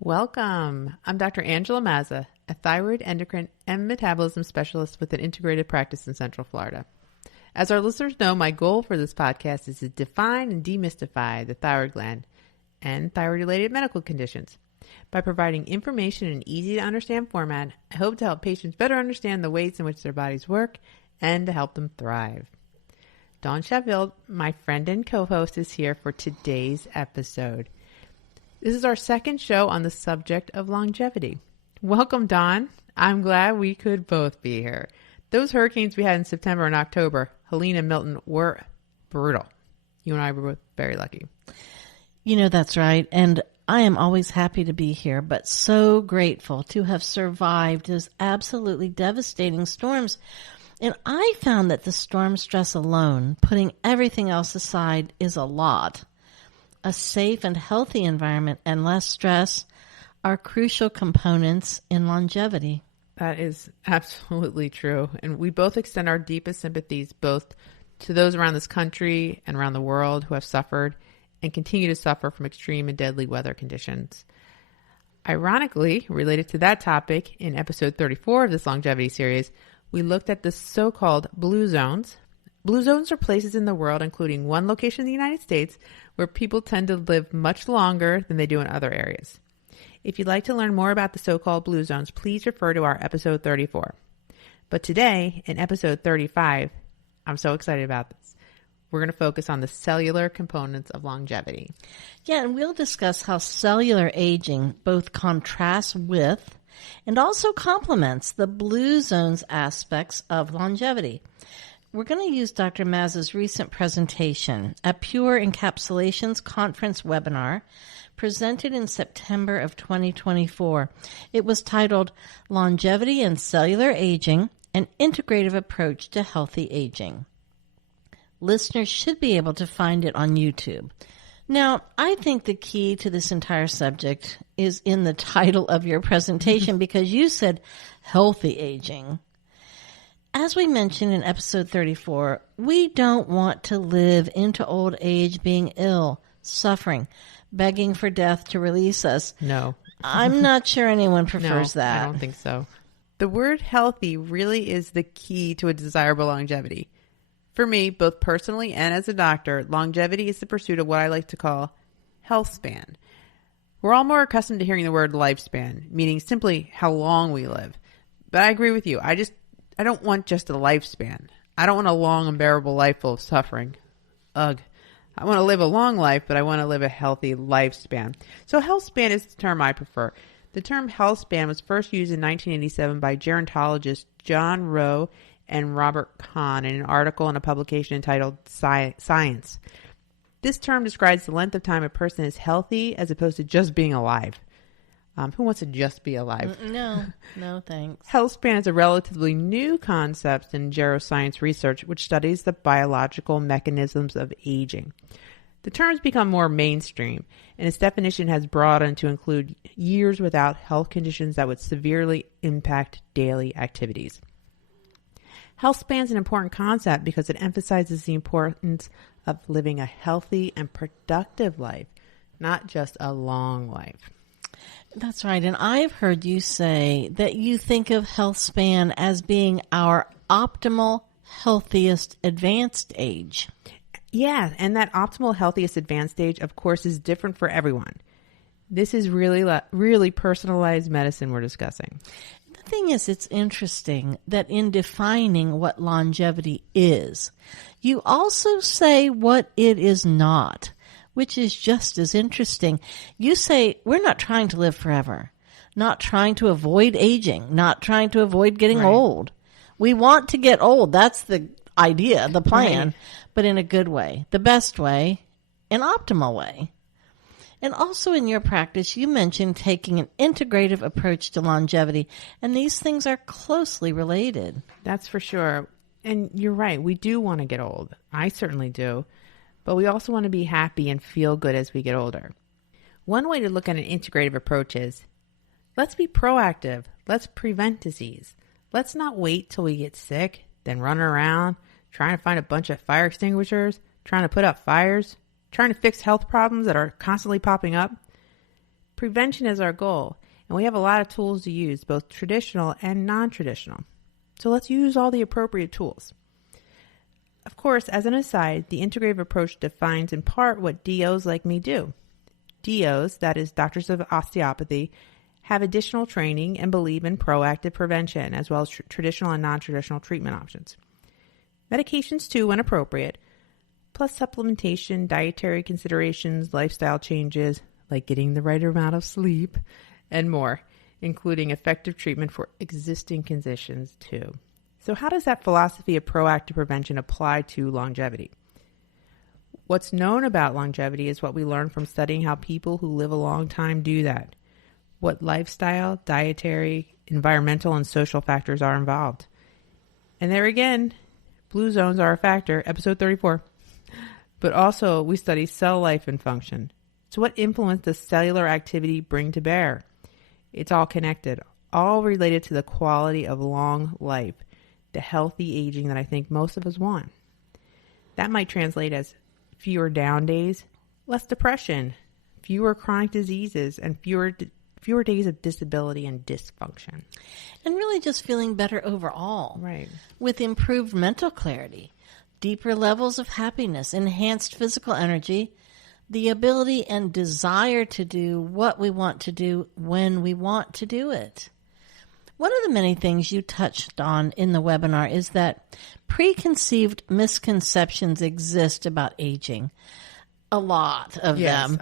Welcome. I'm Dr. Angela Mazza, a thyroid, endocrine, and metabolism specialist with an integrated practice in Central Florida. As our listeners know, my goal for this podcast is to define and demystify the thyroid gland and thyroid-related medical conditions. By providing information in an easy-to-understand format, I hope to help patients better understand the ways in which their bodies work and to help them thrive. Dawn Sheffield, my friend and co-host, is here for today's episode. This is our second show on the subject of longevity. Welcome, Dawn. I'm glad we could both be here. Those hurricanes we had in September and October, Helene and Milton, were brutal. You and I were both very lucky. You know, that's right. And I am always happy to be here, but so grateful to have survived those absolutely devastating storms. And I found that the storm stress alone, putting everything else aside, is a lot. A safe and healthy environment and less stress are crucial components in longevity. That is absolutely true. And we both extend our deepest sympathies both to those around this country and around the world who have suffered and continue to suffer from extreme and deadly weather conditions. Ironically, related to that topic, in episode 34 of this longevity series, we looked at the so-called blue zones. Blue zones are places in the world, including one location in the United States, where people tend to live much longer than they do in other areas. If you'd like to learn more about the so-called blue zones, please refer to our episode 34. But today, in episode 35, I'm so excited about this. We're going to focus on the cellular components of longevity. Yeah, and we'll discuss how cellular aging both contrasts with and also complements the blue zones aspects of longevity. We're going to use Dr. Mazza's recent presentation, a Pure Encapsulations Conference webinar presented in September of 2024. It was titled Longevity and Cellular Aging, an Integrative Approach to Healthy Aging. Listeners should be able to find it on YouTube. Now, I think the key to this entire subject is in the title of your presentation because you said healthy aging. As we mentioned in episode 34, we don't want to live into old age being ill, suffering, begging for death to release us. No. I'm not sure anyone prefers that. I don't think so. The word healthy really is the key to a desirable longevity. For me, both personally and as a doctor, longevity is the pursuit of what I like to call health span. We're all more accustomed to hearing the word lifespan, meaning simply how long we live. But I agree with you. I don't want just a lifespan. I don't want a long, unbearable life full of suffering. Ugh. I want to live a long life, but I want to live a healthy lifespan. So health span is the term I prefer. The term health span was first used in 1987 by gerontologists John Rowe and Robert Kahn in an article in a publication entitled Science. This term describes the length of time a person is healthy as opposed to just being alive. Who wants to just be alive? No, thanks. Health span is a relatively new concept in geroscience research, which studies the biological mechanisms of aging. The term has become more mainstream, and its definition has broadened to include years without health conditions that would severely impact daily activities. Health span is an important concept because it emphasizes the importance of living a healthy and productive life, not just a long life. That's right. And I've heard you say that you think of health span as being our optimal, healthiest, advanced age. Yeah, and that optimal, healthiest, advanced age, of course, is different for everyone. This is really personalized medicine we're discussing. The thing is, it's interesting that in defining what longevity is, you also say what it is not, which is just as interesting. You say we're not trying to live forever, not trying to avoid aging, not trying to avoid getting old. We want to get old. That's the idea, the plan, but in a good way, the best way, an optimal way. And also in your practice, you mentioned taking an integrative approach to longevity, and these things are closely related. That's for sure. And you're right. We do want to get old. I certainly do. But we also want to be happy and feel good as we get older. One way to look at an integrative approach is, let's be proactive. Let's prevent disease. Let's not wait till we get sick, then run around trying to find a bunch of fire extinguishers, trying to put out fires, trying to fix health problems that are constantly popping up. Prevention is our goal, and we have a lot of tools to use, both traditional and non-traditional. So let's use all the appropriate tools. Of course, as an aside, the integrative approach defines in part what DOs like me do. DOs, that is doctors of osteopathy, have additional training and believe in proactive prevention as well as traditional and non-traditional treatment options. Medications too, when appropriate, plus supplementation, dietary considerations, lifestyle changes, like getting the right amount of sleep, and more, including effective treatment for existing conditions too. So how does that philosophy of proactive prevention apply to longevity? What's known about longevity is what we learn from studying how people who live a long time do that. What lifestyle, dietary, environmental, and social factors are involved. And there again, blue zones are a factor, episode 34. But also, we study cell life and function. So what influence does cellular activity bring to bear? It's all connected, all related to the quality of long life, the healthy aging that I think most of us want. That might translate as fewer down days, less depression, fewer chronic diseases, and fewer days of disability and dysfunction. And really just feeling better overall. Right. With improved mental clarity, deeper levels of happiness, enhanced physical energy, the ability and desire to do what we want to do when we want to do it. One of the many things you touched on in the webinar is that preconceived misconceptions exist about aging. A lot of them.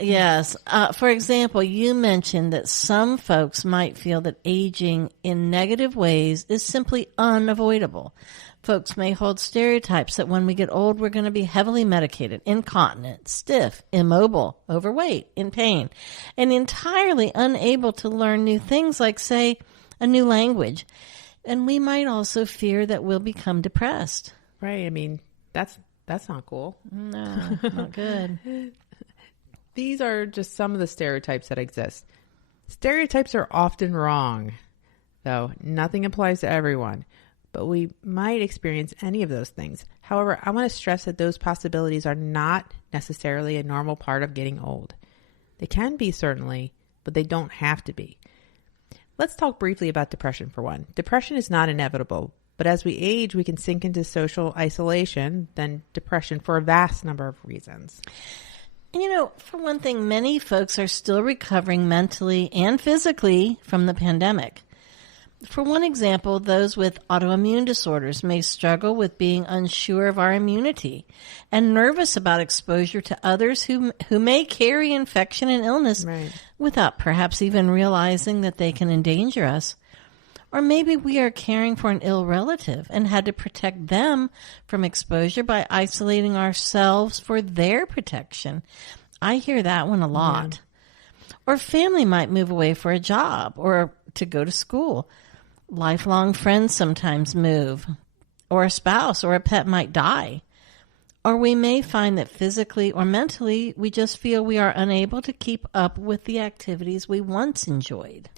Yes. For example, you mentioned that some folks might feel that aging in negative ways is simply unavoidable. Folks may hold stereotypes that when we get old, we're going to be heavily medicated, incontinent, stiff, immobile, overweight, in pain, and entirely unable to learn new things like, say, a new language. And we might also fear that we'll become depressed. Right. I mean, that's not cool. No, not good. These are just some of the stereotypes that exist. Stereotypes are often wrong, though. Nothing applies to everyone, but we might experience any of those things. However, I want to stress that those possibilities are not necessarily a normal part of getting old. They can be, certainly, but they don't have to be. Let's talk briefly about depression for one. Depression is not inevitable, but as we age, we can sink into social isolation, then depression, for a vast number of reasons. You know, for one thing, many folks are still recovering mentally and physically from the pandemic. For one example, those with autoimmune disorders may struggle with being unsure of our immunity and nervous about exposure to others who may carry infection and illness without perhaps even realizing that they can endanger us. Or maybe we are caring for an ill relative and had to protect them from exposure by isolating ourselves for their protection. I hear that one a lot. Yeah. Or family might move away for a job or to go to school. Lifelong friends sometimes move. Or a spouse or a pet might die. Or we may find that physically or mentally we just feel we are unable to keep up with the activities we once enjoyed.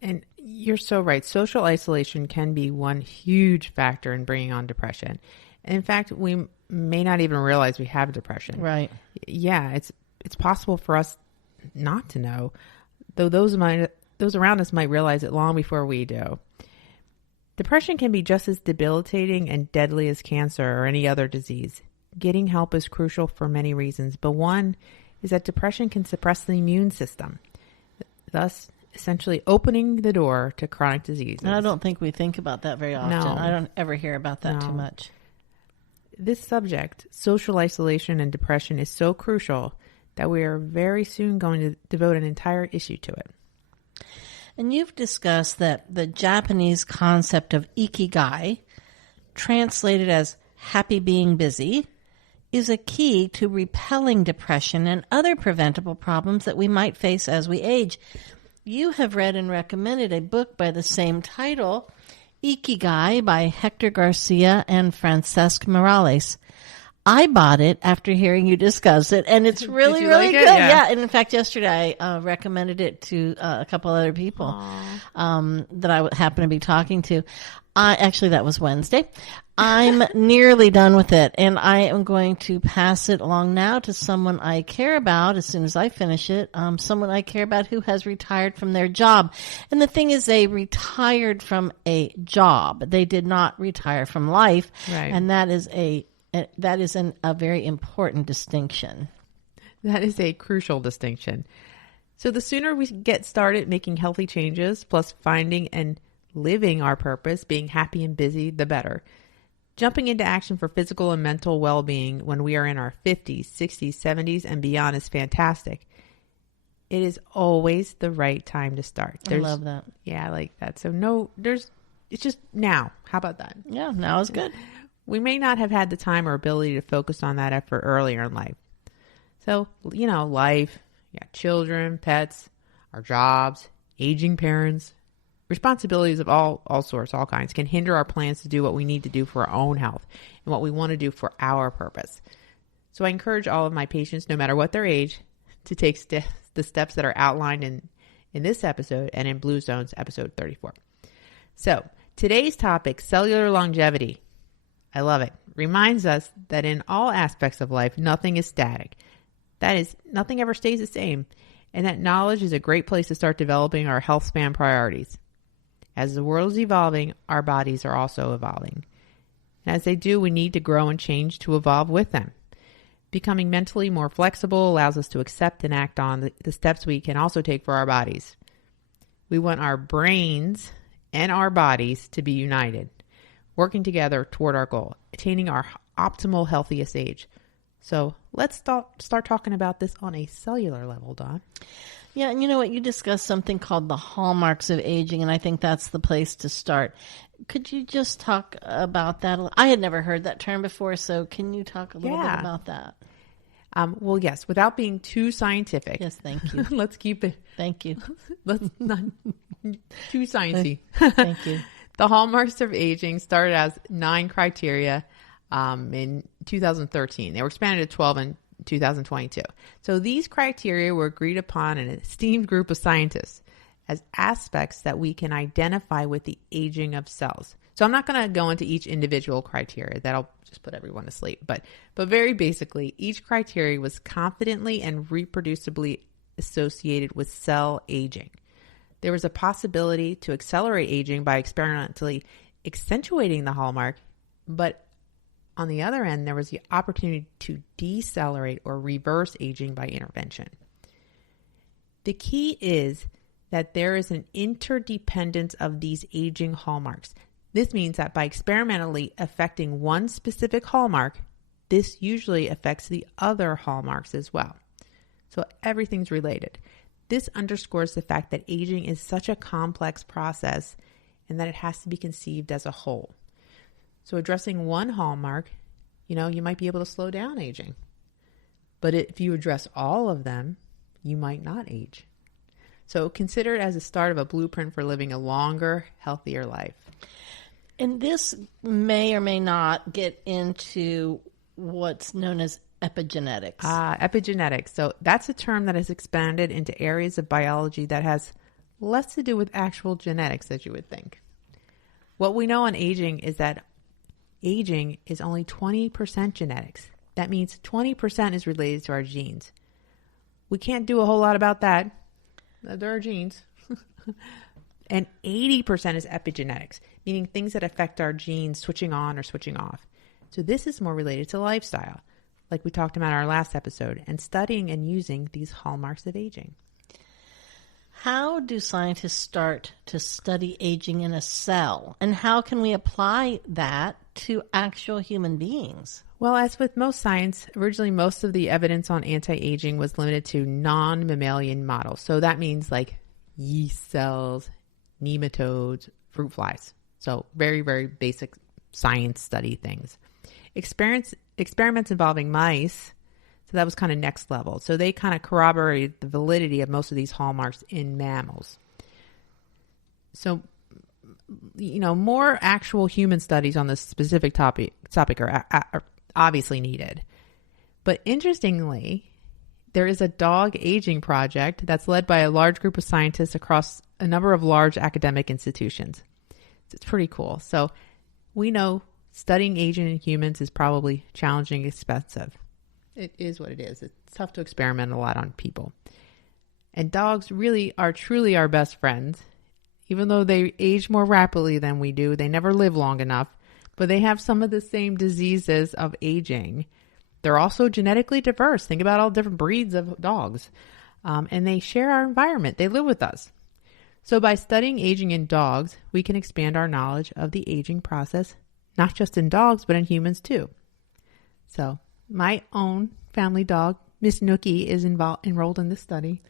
And you're so right. Social isolation can be one huge factor in bringing on depression. In fact, we may not even realize we have depression. Right. Yeah, it's possible for us not to know, though those around us might realize it long before we do. Depression can be just as debilitating and deadly as cancer or any other disease. Getting help is crucial for many reasons, but one is that depression can suppress the immune system, thus essentially opening the door to chronic diseases. And I don't think we think about that very often. No. I don't ever hear about that too much. This subject, social isolation and depression, is so crucial that we are very soon going to devote an entire issue to it. And you've discussed that the Japanese concept of ikigai, translated as happy being busy, is a key to repelling depression and other preventable problems that we might face as we age. You have read and recommended a book by the same title, Ikigai, by Hector Garcia and Francesc Morales. I bought it after hearing you discuss it, and it's really, really good. Yeah, and in fact, yesterday I recommended it to a couple other people that I happen to be talking to. Actually, that was Wednesday. I'm nearly done with it, and I am going to pass it along now to someone I care about as soon as I finish it. Someone I care about who has retired from their job. And the thing is, they retired from a job. They did not retire from life. Right. And that is a very important distinction. That is a crucial distinction. So the sooner we get started making healthy changes, plus finding and living our purpose, being happy and busy, the better. Jumping into action for physical and mental well-being when we are in our 50s, 60s, 70s, and beyond is fantastic. It is always the right time to start. I love that. Yeah, I like that. So it's just now. How about that? Yeah, now is good. We may not have had the time or ability to focus on that effort earlier in life. So, life, children, pets, our jobs, aging parents, responsibilities of all sorts, all kinds, can hinder our plans to do what we need to do for our own health and what we want to do for our purpose. So I encourage all of my patients, no matter what their age, to take the steps that are outlined in this episode and in Blue Zones episode 34. So today's topic, cellular longevity, I love it, reminds us that in all aspects of life, nothing is static. That is, nothing ever stays the same, and that knowledge is a great place to start developing our health span priorities. As the world is evolving, our bodies are also evolving. And as they do, we need to grow and change to evolve with them. Becoming mentally more flexible allows us to accept and act on the steps we can also take for our bodies. We want our brains and our bodies to be united, working together toward our goal, attaining our optimal, healthiest age. So let's start talking about this on a cellular level, Dawn. Yeah, and you know what? You discussed something called the hallmarks of aging, and I think that's the place to start. Could you just talk about that? I had never heard that term before, so can you talk a little bit about that? Well, yes, without being too scientific. Yes, thank you. Let's keep it. Thank you. Let's not too sciencey. Thank you. The hallmarks of aging started as 9 criteria in 2013. They were expanded to 12 in 2022. So these criteria were agreed upon in an esteemed group of scientists as aspects that we can identify with the aging of cells. So I'm not going to go into each individual criteria. That'll just put everyone to sleep. But very basically, each criteria was confidently and reproducibly associated with cell aging. There was a possibility to accelerate aging by experimentally accentuating the hallmark, but on the other end, there was the opportunity to decelerate or reverse aging by intervention. The key is that there is an interdependence of these aging hallmarks. This means that by experimentally affecting one specific hallmark, this usually affects the other hallmarks as well. So everything's related. This underscores the fact that aging is such a complex process and that it has to be conceived as a whole. So addressing one hallmark, you might be able to slow down aging. But if you address all of them, you might not age. So consider it as a start of a blueprint for living a longer, healthier life. And this may or may not get into what's known as epigenetics. Epigenetics. So that's a term that has expanded into areas of biology that has less to do with actual genetics as you would think. What we know on aging is that aging is only 20% genetics. That means 20% is related to our genes. We can't do a whole lot about that. There are genes. And 80% is epigenetics, meaning things that affect our genes switching on or switching off. So this is more related to lifestyle, like we talked about in our last episode, and studying and using these hallmarks of aging. How do scientists start to study aging in a cell? And how can we apply that to actual human beings? Well, as with most science, originally most of the evidence on anti-aging was limited to non-mammalian models. So that means like yeast cells, nematodes, fruit flies. So very, very basic science study things. Experiments involving mice, so that was kind of next level. So they kind of corroborated the validity of most of these hallmarks in mammals. So, more actual human studies on this specific topic are obviously needed. But interestingly, there is a dog aging project that's led by a large group of scientists across a number of large academic institutions. It's pretty cool. So we know studying aging in humans is probably challenging, expensive. It is what it is. It's tough to experiment a lot on people. And dogs really are truly our best friends. Even though they age more rapidly than we do, they never live long enough, but they have some of the same diseases of aging. They're also genetically diverse. Think about all different breeds of dogs. And they share our environment. They live with us. So by studying aging in dogs, we can expand our knowledge of the aging process, not just in dogs, but in humans too. So my own family dog, Miss Nookie, is enrolled in this study.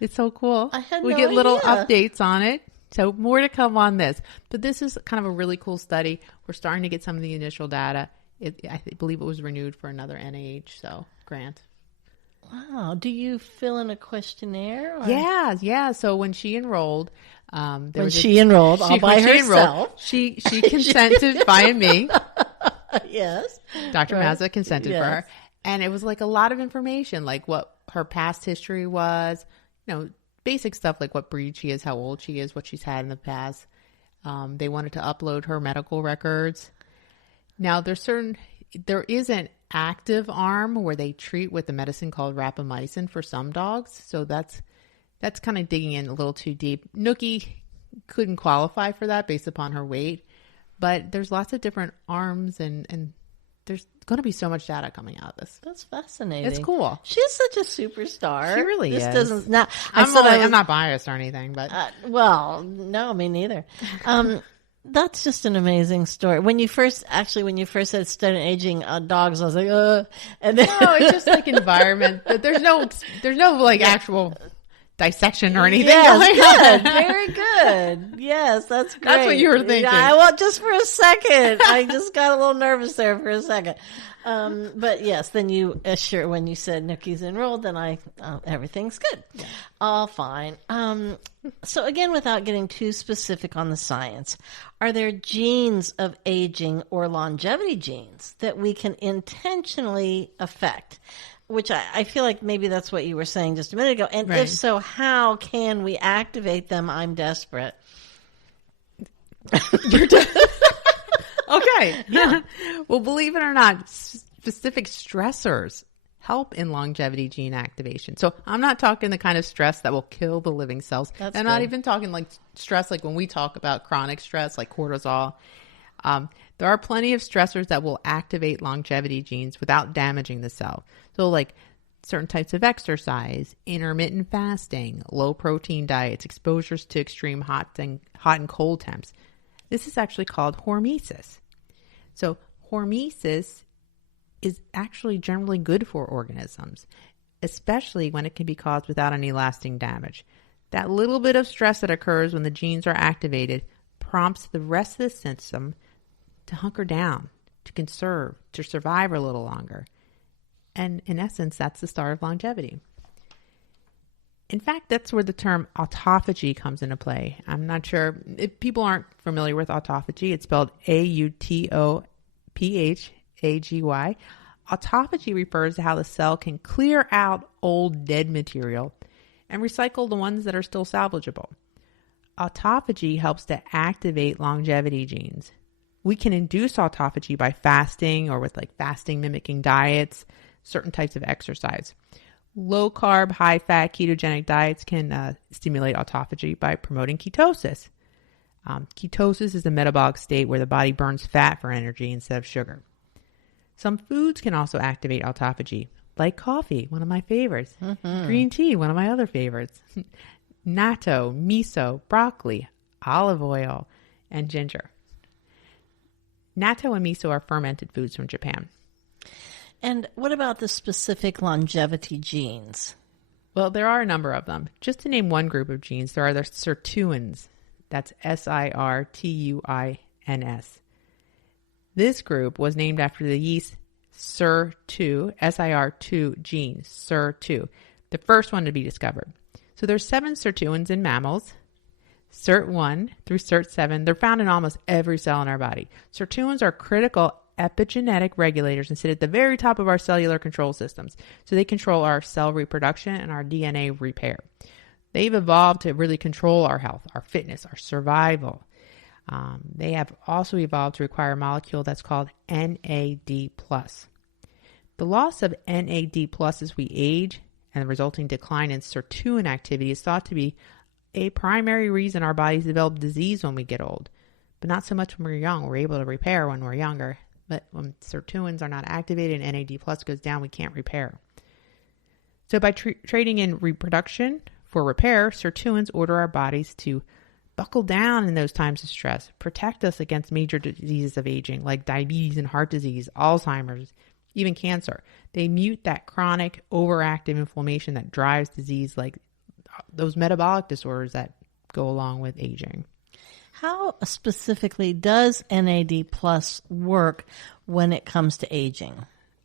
It's so cool. We get little updates on it. So more to come on this. But this is kind of a really cool study. We're starting to get some of the initial data. I believe it was renewed for another NIH grant. Wow. Do you fill in a questionnaire? Or? Yeah. So when she enrolled, all by herself. She consented via me. Yes. Dr. Mazza consented for her. And it was like a lot of information, like what her past history was, basic stuff like what breed she is, how old she is, what she's had in the past. They wanted to upload her medical records. Now, there is an active arm where they treat with a medicine called rapamycin for some dogs. So that's kind of digging in a little too deep. Nookie couldn't qualify for that based upon her weight, but there's lots of different arms and there's going to be so much data coming out of this. That's fascinating. It's cool. She's such a superstar. She really is. I'm not biased or anything, but well, no, me neither. That's just an amazing story. When you first said studying aging on dogs, I was like, and then no, it's just like environment. But there's no actual dissection or anything. Yes, good. Very good. Yes, that's great. That's what you were thinking. Yeah, well, just for a second. I just got a little nervous there for a second. But yes, then when you said Nookie's enrolled, then everything's good. Yeah. All fine. So again, without getting too specific on the science, are there genes of aging or longevity genes that we can intentionally affect? Which I feel like maybe that's what you were saying just a minute ago. And if so, how can we activate them? I'm desperate. Okay. Yeah. Well, believe it or not, specific stressors help in longevity gene activation. So I'm not talking the kind of stress that will kill the living cells. I'm not even talking like stress like when we talk about chronic stress like cortisol. There are plenty of stressors that will activate longevity genes without damaging the cell. So like certain types of exercise, intermittent fasting, low protein diets, exposures to extreme hot and cold temps. This is actually called hormesis. So hormesis is actually generally good for organisms, especially when it can be caused without any lasting damage. That little bit of stress that occurs when the genes are activated prompts the rest of the system to hunker down, to conserve, to survive a little longer. And in essence, that's the start of longevity. In fact, that's where the term autophagy comes into play. I'm not sure if people aren't familiar with autophagy. It's spelled AUTOPHAGY. Autophagy refers to how the cell can clear out old dead material and recycle the ones that are still salvageable. Autophagy helps to activate longevity genes. We can induce autophagy by fasting or with like fasting mimicking diets, certain types of exercise. Low carb, high fat ketogenic diets can stimulate autophagy by promoting ketosis. Ketosis is a metabolic state where the body burns fat for energy instead of sugar. Some foods can also activate autophagy, like coffee, one of my favorites. Mm-hmm. Green tea, one of my other favorites. Natto, miso, broccoli, olive oil, and ginger. Natto and miso are fermented foods from Japan. And what about the specific longevity genes? Well, there are a number of them. Just to name one group of genes, there are the sirtuins. That's SIRTUINS. This group was named after the yeast SIR2, SIR2 gene, SIR2, the first one to be discovered. So there's 7 sirtuins in mammals. SIRT1 through SIRT7, they're found in almost every cell in our body. Sirtuins are critical epigenetic regulators and sit at the very top of our cellular control systems. So they control our cell reproduction and our DNA repair. They've evolved to really control our health, our fitness, our survival. They have also evolved to require a molecule that's called NAD+. The loss of NAD+ as we age and the resulting decline in sirtuin activity is thought to be a primary reason our bodies develop disease when we get old, but not so much when we're young. We're able to repair when we're younger, but when sirtuins are not activated and NAD+ goes down, we can't repair. So by trading in reproduction for repair, sirtuins order our bodies to buckle down in those times of stress, protect us against major diseases of aging like diabetes and heart disease, Alzheimer's, even cancer. They mute that chronic overactive inflammation that drives disease, like those metabolic disorders that go along with aging. How specifically does NAD+ work when it comes to aging?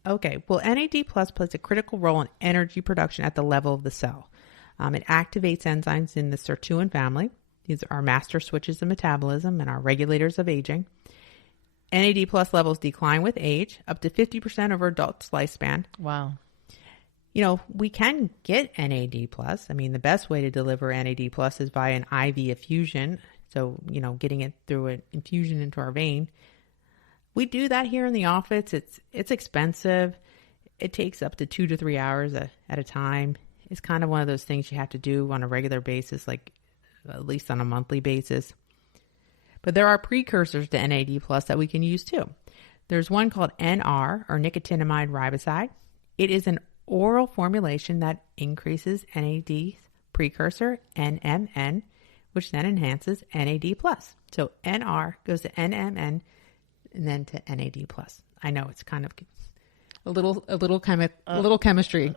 Okay, well, NAD+ plays a critical role in energy production at the level of the cell. It activates enzymes in the sirtuin family. These are master switches of metabolism and are regulators of aging. NAD+ levels decline with age, up to 50% over adults' lifespan. Wow. You know, we can get NAD+. I mean, the best way to deliver NAD+ is by an IV infusion. So, you know, getting it through an infusion into our vein. We do that here in the office. It's expensive. It takes up to 2 to 3 hours at a time. It's kind of one of those things you have to do on a regular basis, like at least on a monthly basis. But there are precursors to NAD+ that we can use too. There's one called NR, or nicotinamide riboside. It is an oral formulation that increases NAD precursor, NMN, which then enhances NAD+. So NR goes to NMN and then to NAD+. I know it's kind of a little chemistry.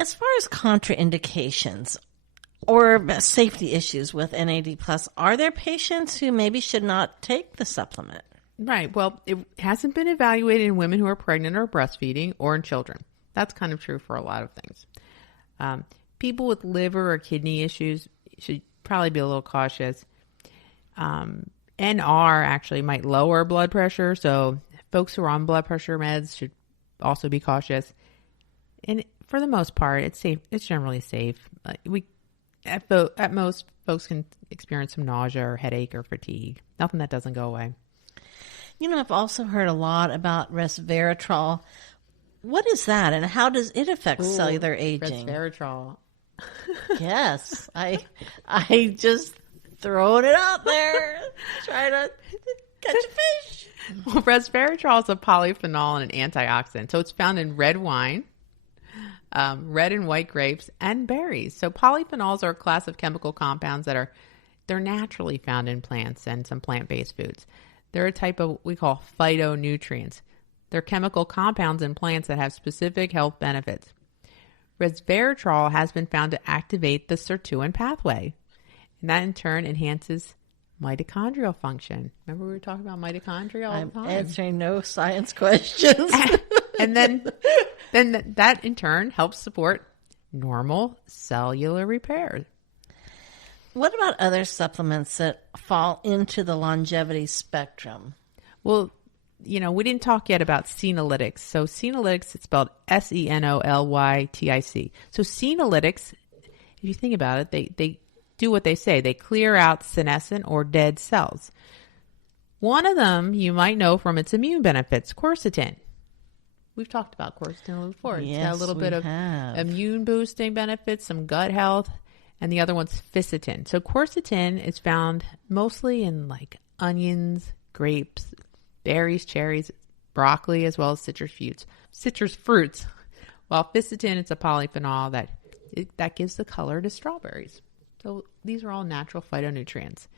As far as contraindications or safety issues with NAD+, are there patients who maybe should not take the supplement? Right. Well, it hasn't been evaluated in women who are pregnant or breastfeeding or in children. That's kind of true for a lot of things. People with liver or kidney issues should probably be a little cautious. NR actually might lower blood pressure, so folks who are on blood pressure meds should also be cautious. And for the most part, it's safe. It's generally safe. At most, folks can experience some nausea or headache or fatigue. Nothing that doesn't go away. You know, I've also heard a lot about resveratrol. What is that, and how does it affect cellular aging? Resveratrol. Yes, I just throwing it out there, trying to catch a fish. Well, resveratrol is a polyphenol and an antioxidant, so it's found in red wine, red and white grapes, and berries. So polyphenols are a class of chemical compounds that they're naturally found in plants and some plant-based foods. They're a type of what we call phytonutrients. They're chemical compounds in plants that have specific health benefits. Resveratrol has been found to activate the sirtuin pathway, and that in turn enhances mitochondrial function. Remember we were talking about mitochondria all the time? I'm answering no science questions. And then that in turn helps support normal cellular repair. What about other supplements that fall into the longevity spectrum? Well, you know, we didn't talk yet about senolytics. So senolytics, it's spelled Senolytic. So senolytics, if you think about it, they do what they say. They clear out senescent or dead cells. One of them you might know from its immune benefits, quercetin. We've talked about quercetin before. It's got a little bit of immune boosting benefits, some gut health, and the other one's ficitin. So quercetin is found mostly in like onions, grapes, berries, cherries, broccoli, as well as citrus fruits. While ficitin, it's a polyphenol that gives the color to strawberries. So these are all natural phytonutrients.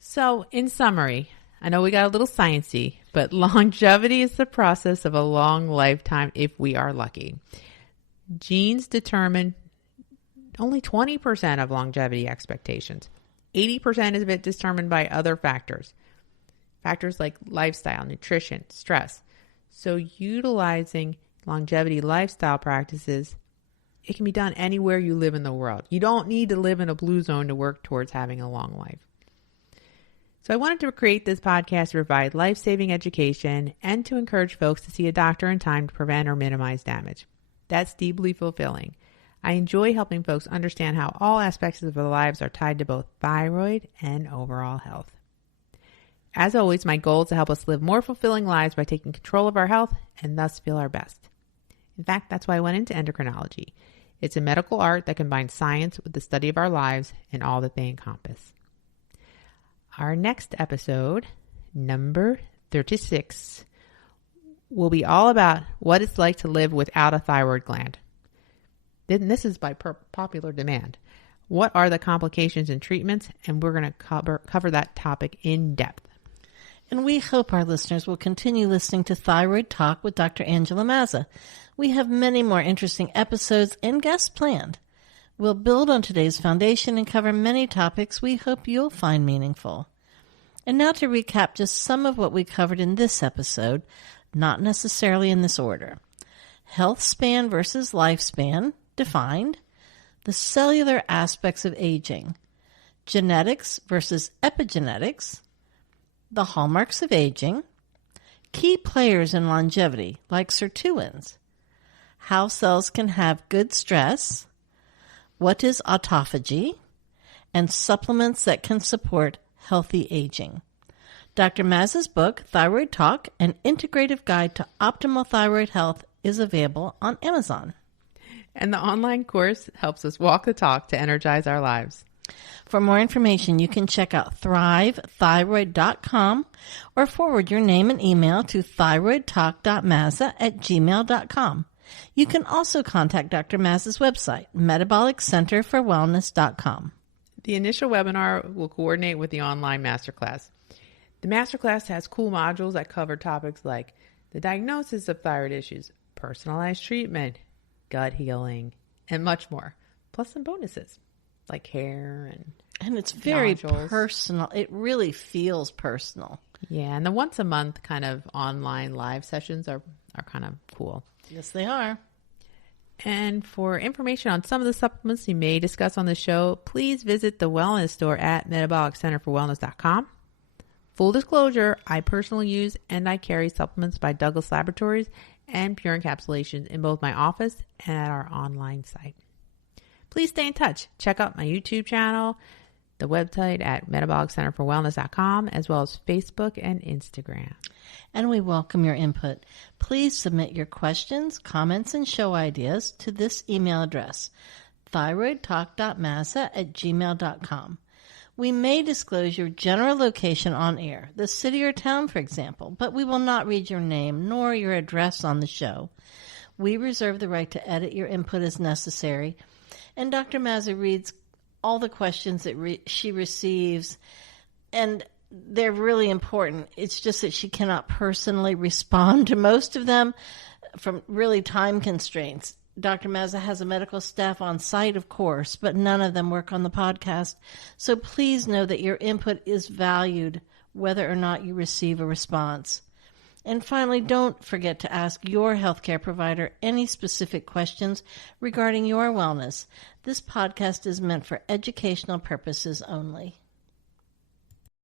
So in summary, I know we got a little sciencey, but longevity is the process of a long lifetime if we are lucky. Genes determine only 20% of longevity expectations. 80% is a bit determined by other factors. Factors like lifestyle, nutrition, stress. So utilizing longevity lifestyle practices, it can be done anywhere you live in the world. You don't need to live in a blue zone to work towards having a long life. So I wanted to create this podcast to provide life-saving education and to encourage folks to see a doctor in time to prevent or minimize damage. That's deeply fulfilling. I enjoy helping folks understand how all aspects of their lives are tied to both thyroid and overall health. As always, my goal is to help us live more fulfilling lives by taking control of our health and thus feel our best. In fact, that's why I went into endocrinology. It's a medical art that combines science with the study of our lives and all that they encompass. Our next episode, number 36, will be all about what it's like to live without a thyroid gland. Then this is by popular demand. What are the complications and treatments? And we're going to cover that topic in depth. And we hope our listeners will continue listening to Thyroid Talk with Dr. Angela Mazza. We have many more interesting episodes and guests planned. We'll build on today's foundation and cover many topics we hope you'll find meaningful. And now to recap just some of what we covered in this episode, not necessarily in this order. Health span versus lifespan, defined. The cellular aspects of aging. Genetics versus epigenetics. The hallmarks of aging. Key players in longevity, like sirtuins. How cells can have good stress. What is autophagy? And supplements that can support healthy aging. Dr. Mazza's book, Thyroid Talk, An Integrative Guide to Optimal Thyroid Health, is available on Amazon. And the online course helps us walk the talk to energize our lives. For more information, you can check out thrivethyroid.com or forward your name and email to thyroidtalk.mazza@gmail.com. You can also contact Dr. Mazza's website, metaboliccenterforwellness.com. The initial webinar will coordinate with the online masterclass. The masterclass has cool modules that cover topics like the diagnosis of thyroid issues, personalized treatment, gut healing, and much more, plus some bonuses like hair and it's very nodules. Personal. It really feels personal. Yeah, and the once a month kind of online live sessions are kind of cool. Yes, they are. And for information on some of the supplements we may discuss on the show, please visit the wellness store at metaboliccenterforwellness.com. Full disclosure, I personally use and I carry supplements by Douglas Laboratories and Pure Encapsulations in both my office and at our online site. Please stay in touch. Check out my YouTube channel, the website at metaboliccenterforwellness.com, as well as Facebook and Instagram. And we welcome your input. Please submit your questions, comments, and show ideas to this email address, thyroidtalk.mazza@gmail.com. We may disclose your general location on air, the city or town, for example, but we will not read your name nor your address on the show. We reserve the right to edit your input as necessary, and Dr. Mazza reads all the questions that she receives, and they're really important. It's just that she cannot personally respond to most of them from really time constraints. Dr. Mazza has a medical staff on site, of course, but none of them work on the podcast. So please know that your input is valued whether or not you receive a response. And finally, don't forget to ask your healthcare provider any specific questions regarding your wellness. This podcast is meant for educational purposes only.